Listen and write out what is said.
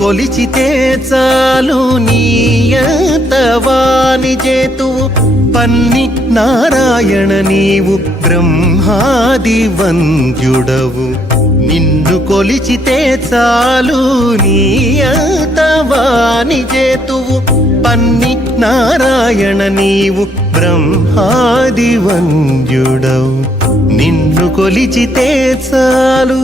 కొలిచితే చాలు నీయతవాని చేతువు పన్ని నారాయణ నీవు బ్రహ్మాది వంద్యుడవు నిన్ను కొలిచితే చాలు నీయతవాని చేతువు పన్ని నారాయణ నీవు బ్రహ్మాది వంద్యుడవు నిన్ను కొలిచితే చాలు